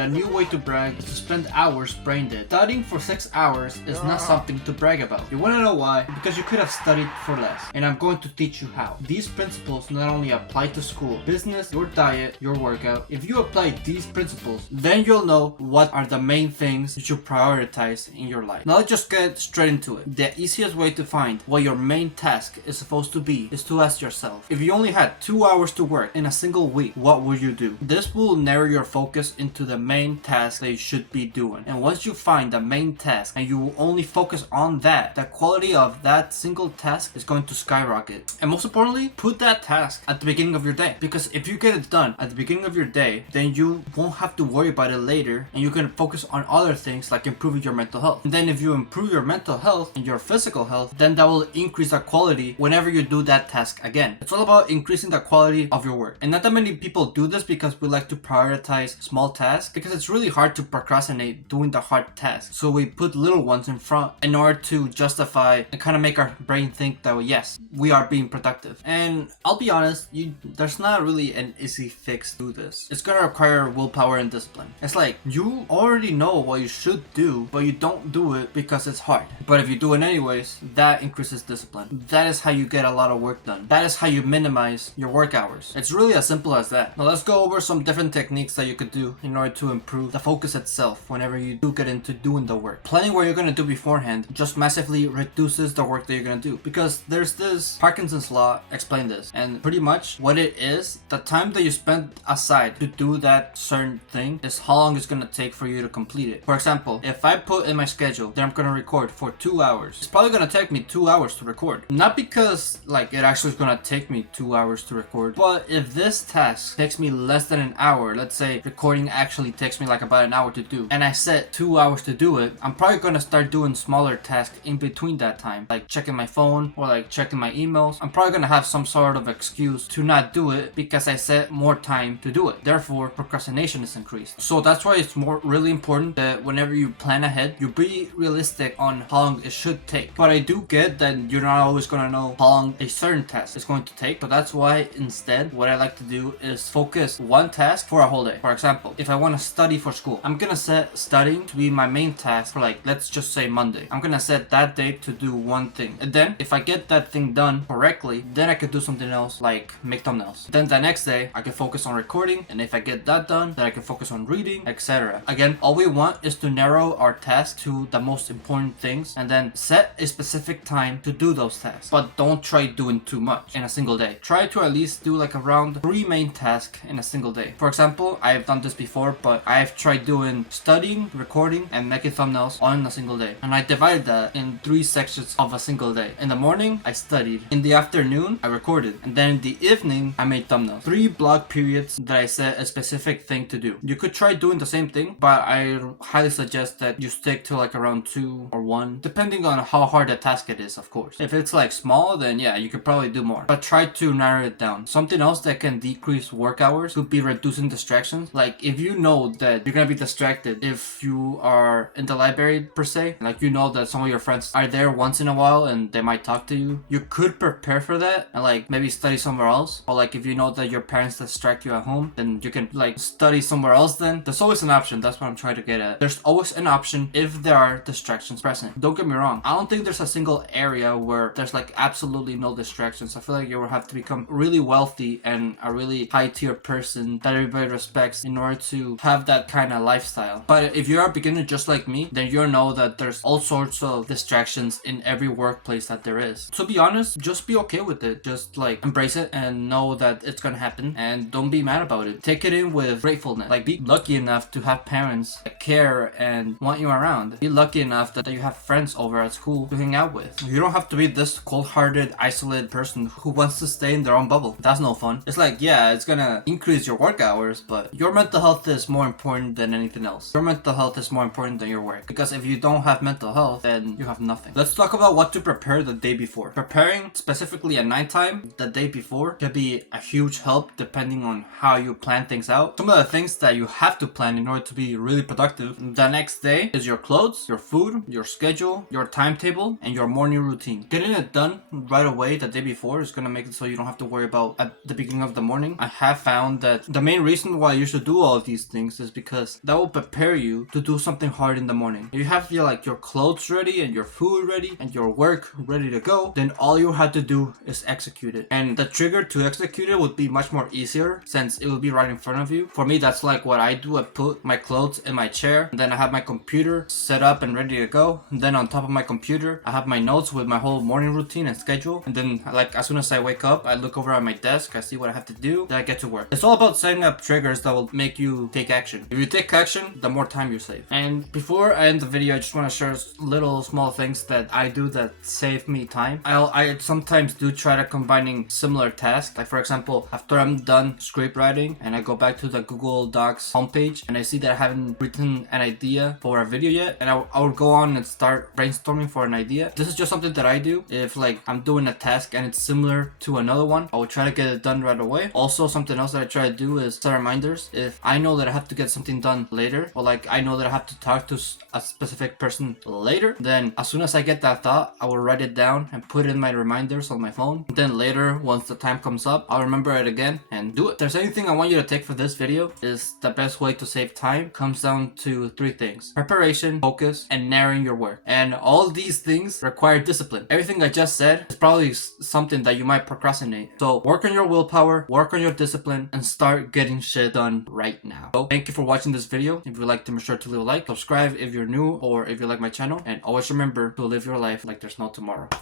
The new way to brag is to spend hours brain dead. Studying for 6 hours is not something to brag about. You wanna know why? Because you could have studied for less. And I'm going to teach you how. These principles not only apply to school, business, your diet, your workout. If you apply these principles, then you'll know what are the main things you should prioritize in your life. Now let's just get straight into it. The easiest way to find what your main task is supposed to be is to ask yourself, if you only had 2 hours to work in a single week, what would you do? This will narrow your focus into the main task that you should be doing. And once you find the main task and you only focus on that, the quality of that single task is going to skyrocket. And most importantly, put that task at the beginning of your day. Because if you get it done at the beginning of your day, then you won't have to worry about it later, and you can focus on other things like improving your mental health. And then if you improve your mental health and your physical health, then that will increase the quality whenever you do that task again. It's all about increasing the quality of your work. And not that many people do this because we like to prioritize small tasks, because it's really hard to procrastinate doing the hard tasks. So we put little ones in front in order to justify and kind of make our brain think that, yes, we are being productive. And I'll be honest, there's not really an easy fix to this. It's gonna require willpower and discipline. It's like you already know what you should do, but you don't do it because it's hard. But if you do it anyways, that increases discipline. That is how you get a lot of work done. That is how you minimize your work hours. It's really as simple as that. Now let's go over some different techniques that you could do in order to improve the focus itself whenever you do get into doing the work. Planning what you're gonna do beforehand just massively reduces the work that you're gonna do, because there's this Parkinson's law explain this, and pretty much what it is, the time that you spend aside to do that certain thing is how long it's gonna take for you to complete it. For example, if I put in my schedule that I'm gonna record for 2 hours, it's probably gonna take me 2 hours to record. Not because like it actually is gonna take me 2 hours to record, but if this task takes me less than an hour, let's say recording actually takes me like about an hour to do, and I set 2 hours to do it, I'm probably gonna start doing smaller tasks in between that time, like checking my phone or like checking my emails. I'm probably gonna have some sort of excuse to not do it because I set more time to do it. Therefore, procrastination is increased. So that's why it's really important that whenever you plan ahead, you be realistic on how long it should take. But I do get that you're not always gonna know how long a certain task is going to take. But that's why instead, what I like to do is focus one task for a whole day. For example, if I want to study for school, I'm gonna set studying to be my main task for, like, let's just say Monday. I'm gonna set that day to do one thing. And then if I get that thing done correctly, then I could do something else like make thumbnails. Then the next day I can focus on recording, and if I get that done, then I can focus on reading, etc. Again, all we want is to narrow our task to the most important things, and then set a specific time to do those tasks. But don't try doing too much in a single day. Try to at least do like around 3 main tasks in a single day. For example, I have done this before, but I've tried doing studying, recording, and making thumbnails all in a single day. And I divided that in 3 sections of a single day. In the morning, I studied. In the afternoon, I recorded. And then in the evening, I made thumbnails. 3 block periods that I set a specific thing to do. You could try doing the same thing, but I highly suggest that you stick to like around 2 or 1, depending on how hard a task it is, of course. If it's like small, then yeah, you could probably do more. But try to narrow it down. Something else that can decrease work hours could be reducing distractions. Like if you know that you're gonna be distracted if you are in the library per se, like you know that some of your friends are there once in a while and they might talk to you, you could prepare for that and like maybe study somewhere else. Or like if you know that your parents distract you at home, then you can like study somewhere else. Then there's always an option. That's what I'm trying to get at. There's always an option if there are distractions present. Don't get me wrong, I don't think there's a single area where there's like absolutely no distractions. I feel like you will have to become really wealthy and a really high tier person that everybody respects in order to have that kind of lifestyle. But if you're a beginner just like me, then you'll know that there's all sorts of distractions in every workplace that there is. To be honest, just be okay with it. Just like embrace it and know that it's gonna happen, and don't be mad about it. Take it in with gratefulness. Like be lucky enough to have parents that care and want you around. Be lucky enough that you have friends over at school to hang out with. You don't have to be this cold-hearted, isolated person who wants to stay in their own bubble. That's no fun. It's like, yeah, it's gonna increase your work hours, but your mental health is more important than anything else. Your mental health is more important than your work. Because if you don't have mental health, then you have nothing. Let's talk about what to prepare the day before. Preparing specifically at nighttime the day before can be a huge help depending on how you plan things out. Some of the things that you have to plan in order to be really productive the next day is your clothes, your food, your schedule, your timetable, and your morning routine. Getting it done right away the day before is gonna make it so you don't have to worry about at the beginning of the morning. I have found that the main reason why you should do all of these things things is because that will prepare you to do something hard in the morning. If you have your clothes ready and your food ready and your work ready to go, then all you have to do is execute it. And the trigger to execute it would be much more easier since it will be right in front of you. For me, that's like what I do. I put my clothes in my chair, and then I have my computer set up and ready to go. And then on top of my computer, I have my notes with my whole morning routine and schedule. And then like as soon as I wake up, I look over at my desk, I see what I have to do, then I get to work. It's all about setting up triggers that will make you take action. If you take action, the more time you save. And before I end the video, I just want to share little small things that I do that save me time. I sometimes do try to combining similar tasks. Like for example, after I'm done script writing and I go back to the Google Docs homepage and I see that I haven't written an idea for a video yet, and I would go on and start brainstorming for an idea. This is just something that I do. If like I'm doing a task and it's similar to another one, I will try to get it done right away. Also, something else that I try to do is set reminders. If I know that I have to get something done later, or like I know that I have to talk to a specific person later, then as soon as I get that thought, I will write it down and put it in my reminders on my phone. Then later, once the time comes up, I'll remember it again and do it. If there's anything I want you to take for this video, is the best way to save time comes down to 3 things: preparation, focus, and narrowing your work. And all these things require discipline. Everything I just said is probably something that you might procrastinate. So work on your willpower, work on your discipline, and start getting shit done right now. So thank you for watching this video. If you liked it, make sure to leave a like, subscribe if you're new or if you like my channel, and always remember to live your life like there's no tomorrow.